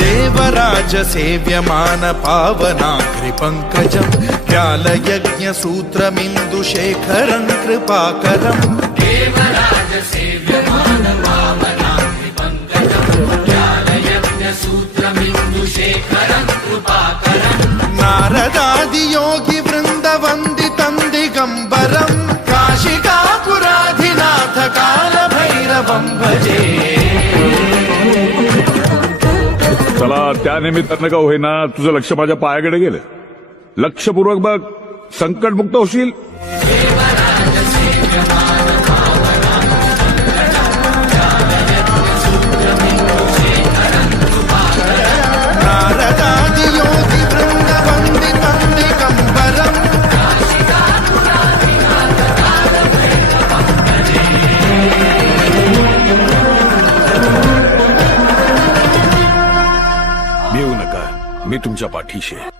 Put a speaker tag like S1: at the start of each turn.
S1: దేవరాజ సేవ్యమాన పావనాగ్రి పంకజం జ్ఞాలయజ్ఞ సూత్రమిందు శేఖరం కృపాకరం. నారదాది
S2: चला त्या निमित्तानं का होईना तुझं लक्ष माझ्या पायाकडे गेलं. लक्षपूर्वक बघ संकटमुक्त होशील.
S3: मी तुमच्या पाठीशी आहे.